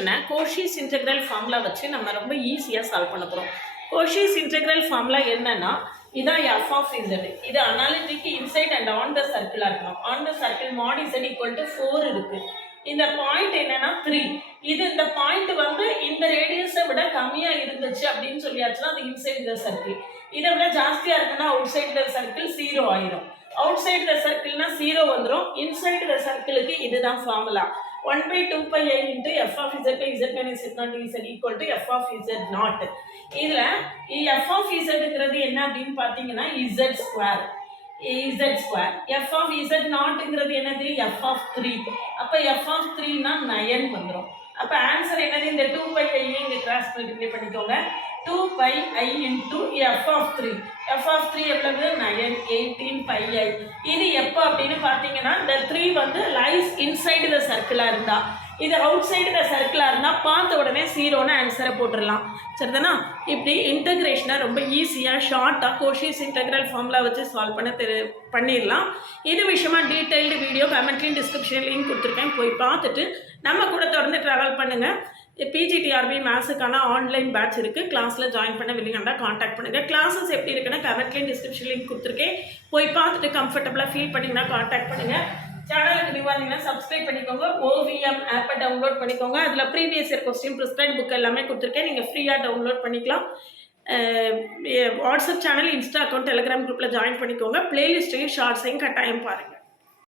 ஈக்குவேஷனை கோஷிஸ் integral formula வச்சு நம்ம ரொம்ப ஈஸியாக சால்வ் பண்ண போகிறோம். கோஷிஸ் இன்டெக்ரல் ஃபார்முலா என்னன்னா இதான் எஃப் ஆஃப் இசட். இது analytic inside and on the சர்க்கிளாக இருக்கணும். On the circle mod z equal to 4 இருக்குது. இந்த பாயிண்ட் என்னன்னா 3. இந்த பாயிண்ட் வந்து இந்த ரேடியஸை விட கம்மியாக இருந்துச்சு அப்படின்னு சொல்லியாச்சுன்னா அது இன்சைட் த சர்க்கிள். இதை விட ஜாஸ்தியாக இருக்குன்னா அவுட் சைட் த சர்க்கிள் 0 ஆயிடும். அவுட் சைட் த சர்க்கிள்னா 0 வந்துடும். இன்சைட் த சர்க்கிளுக்கு இதுதான் formula. 1/2 pi into f of z by z minus z naught z equal to f of z naught. இதில் f of zங்கிறது என்ன அப்படின்னு பார்த்தீங்கன்னா z square. f of z நாட்ங்கிறது என்னது f of 3. அப்போ f of 3னா 9 வந்துடும். அப்போ answer என்னது? இந்த 2 pi இங்கே கிராஸ் மல்டிப்ளை பண்ணிக்கோங்க. 2 pi I into f of 3. f of 3 எவ்வளவு? 9, 18 pi I. இது எப்போ அப்படின்னு பார்த்தீங்கன்னா இந்த 3 வந்து லைஸ் இன்சைடு த சர்க்கிளாக இருந்தா, இது அவுட் சைடு த சர்க்கிளாக இருந்தால் பார்த்த உடனே 0ன்னு ஆன்சரை போட்டுடலாம். சரிதானா? இப்படி இன்டகிரேஷனை ரொம்ப ஈஸியாக ஷார்ட்டாக கோஷிஸ் இன்டெக்ரல் ஃபார்முலா வச்சு சால்வ் பண்ணிடலாம். இது விஷயமா டீட்டெயில்டு வீடியோ கமெண்ட்லையும் டிஸ்கிரிப்ஷன் லிங்க் கொடுத்துருக்கேன், போய் பார்த்துட்டு நம்ம கூட தொடர்ந்து ட்ராவல் பண்ணுங்கள். PGTRB மேத்ஸுக்கான ஆன்லைன் பேட்ச் இருக்குது. கிளாஸில் ஜாயின் பண்ண வில்லிங்கன்னா காண்டாக்ட் பண்ணுங்கள். கிளாஸஸ் எப்படி இருக்குன்னா கமெண்ட்லையும் டிஸ்கிரிப்ஷன் லிங்க் கொடுத்துருக்கேன், போய் பார்த்துட்டு கம்ஃபர்டபுளாக ஃபீல் பண்ணிங்கன்னா காண்டாக்ட் பண்ணுங்கள். சேனலுக்கு நியூவாக இருந்தீங்கன்னா சப்ஸ்கிரைப் பண்ணிக்கோங்க. OVM ஆப்பை டவுன்லோட் பண்ணிக்கோங்க. அதில் previous year question prescribe book எல்லாமே கொடுத்துருக்கேன், நீங்கள் ஃப்ரீயாக டவுன்லோட் பண்ணிக்கலாம். WhatsApp channel, Insta account, Telegram குரூப்பில் ஜாயின் பண்ணிக்கோங்க. பிளேலிஸ்ட்டையும் ஷார்ட்ஸையும் கட்டாயம் பாருங்கள்.